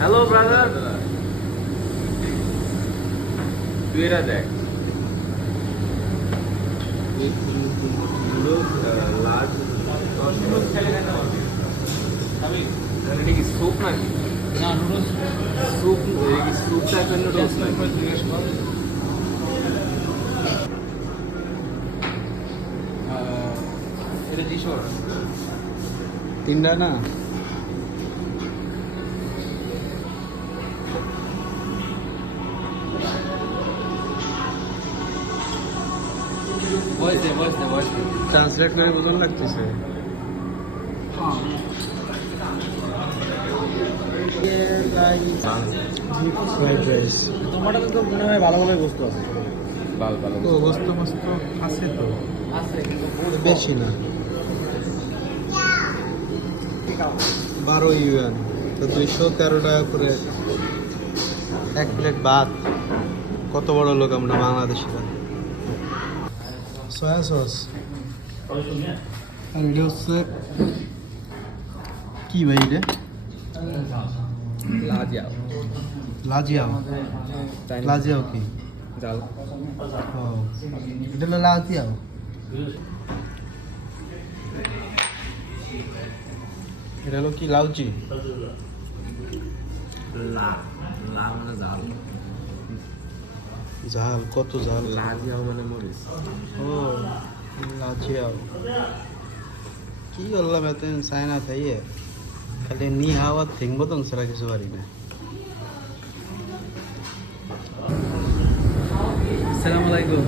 Hello brother, তুই এটা দেখ। লার্জ এটা কি স্যুপ নাকি? না নুডলস স্যুপ, স্যুপ টাইপের নুডলস নাকি? জিজ্ঞেস কর। এটা 200 তিনটা না ভয়েস দে ট্রান্সলেট করে বোঝানো লাগতেছে। ফ্রাইড রাইস তোমারটা তো মনে হয় ভালো ভালো বস্তু আছে। ভালো ভালো। তো গোস্ত মস্ত আছে তো, আছে কিন্তু বেশি না। 12 ইউয়ান তো 213 টাকা করে এক প্লেট ভাত। কত বড় লোক আমরা বাংলাদেশিরা। সয়া সস আর এটা হচ্ছে কি ভাই এটা? লাজিয়াও লাজিয়াও। লাজিয়াও কি? ডাল। ও এটা হলো লাজিয়াও। এটা হলো কি লাউচি? লা লা মানে জাল, ঝাল, কত ঝাল। লাজিয়াও মানে মরিচ। ও লাজিয়াও কি করলাম এতদিন চায়না খাইয়ে, খালি নি হাওয়া থিং বতং ছাড়া কিছু পারি না। আসসালামু আলাইকুম।